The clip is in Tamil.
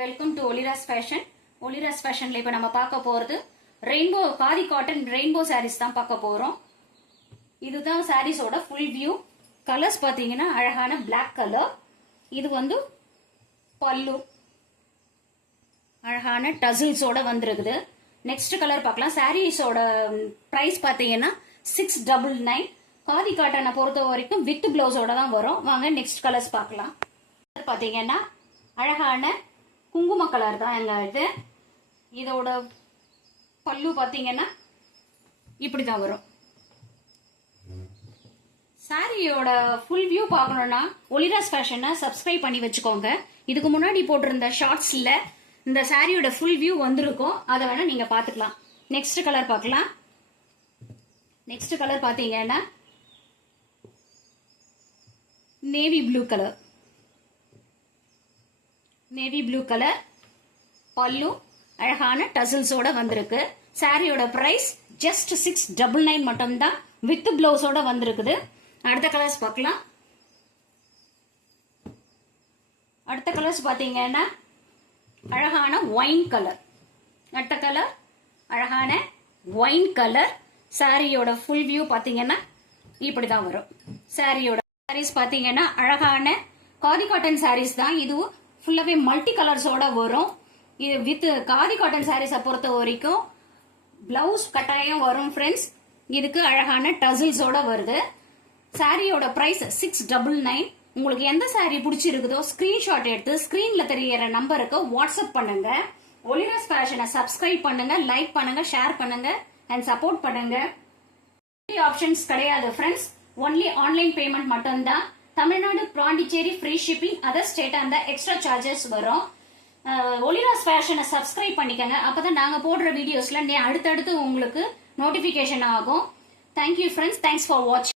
Welcome to Oliras fashion. Oliras ஃபேஷன்ல இப்போ நம்ம பார்க்க போகிறது rainbow khadi cotton rainbow saris தான் பார்க்க போகிறோம். இதுதான் சாரீஸோட ஃபுல் வியூ. கலர்ஸ் பார்த்தீங்கன்னா அழகான பிளாக் கலர். இது வந்து பல்லு அழகான டசில்ஸோட வந்துருக்குது. நெக்ஸ்ட் கலர் பார்க்கலாம். சாரீஸோட ப்ரைஸ் பார்த்தீங்கன்னா 699. காதி காட்டனை பொறுத்த வரைக்கும் வித் பிளவுஸோட தான் வரும். வாங்க நெக்ஸ்ட் கலர்ஸ் பார்க்கலாம். பார்த்தீங்கன்னா அழகான குங்கும கலர் தான் எங்க இது. இதோட பல்லு பார்த்தீங்கன்னா இப்படி தான் வரும். சாரியோட ஃபுல் வியூ பார்க்கணும்னா ஒலிராஸ் ஃபேஷனை சப்ஸ்கிரைப் பண்ணி வச்சுக்கோங்க. இதுக்கு முன்னாடி போட்டிருந்த ஷார்ட்ஸ்ல இந்த சாரியோட ஃபுல் வியூ வந்திருக்கும். அதை வேணா நீங்க பாத்துக்கலாம். நெக்ஸ்ட் கலர் பார்க்கலாம். நெக்ஸ்ட் கலர் பார்த்தீங்கன்னா navy blue colour. Navy blue colour பல்லு அழகான டசில்ஸோட வந்திருக்கு. சாரியோட பிரைஸ் ஜஸ்ட் 699 மட்டும்தான். வித் பிளவுஸோட வந்திருக்குது. அடுத்த கலர்ஸ் பார்க்கலாம். அடுத்த கலர்ஸ் பார்த்தீங்கன்னா அழகான ஒயின் கலர். அடுத்த கலர் அழகான ஒயின் கலர். சாரியோட ஃபுல் வியூ பார்த்தீங்கன்னா இப்படிதான் வரும். சாரியோட சாரீஸ் பார்த்தீங்கன்னா அழகான காதி காட்டன் சாரீஸ் தான். இதுவும் ஃபுல்லாவே மல்டி கலர்ஸோட வரும். இது வித் காதி காட்டன் சாரீஸை பொறுத்த வரைக்கும் பிளவுஸ் கட்டாயம் வரும் ஃப்ரெண்ட்ஸ். இதுக்கு அழகான டசில்ஸோட வருது. சாரியோட பிரைஸ் 699. உங்களுக்கு எந்த சாரி பிடிச்சிருக்குதோ ஸ்கிரீன்ஷாட் எடுத்து ஸ்கிரீன்ல தெரியற நம்பருக்கு வாட்ஸ்அப் பண்ணுங்க. ஒலிராஸ் ஃபேஷனை சப்ஸ்கிரைப் பண்ணுங்க, லைக் பண்ணுங்க, ஷேர் பண்ணுங்க அண்ட் சப்போர்ட் பண்ணுங்க. ஆப்ஷன்ஸ் கிடையாது ஃப்ரெண்ட்ஸ். ஒன்லி ஆன்லைன் பேமெண்ட் மட்டும்தான். Tamil Nadu, Pondicherry free shipping. Other state அந்த எக்ஸ்ட்ரா சார்ஜஸ் வரும். ஒலிராஸ் ஃபேஷனை சப்ஸ்கிரைப் பண்ணிக்கங்க. அப்பதான் நாங்க போடுற வீடியோஸ்ல அடுத்தடுத்து உங்களுக்கு நோட்டிபிகேஷன் ஆகும். Thank you friends. தேங்க்ஸ் ஃபார் வாட்சிங்.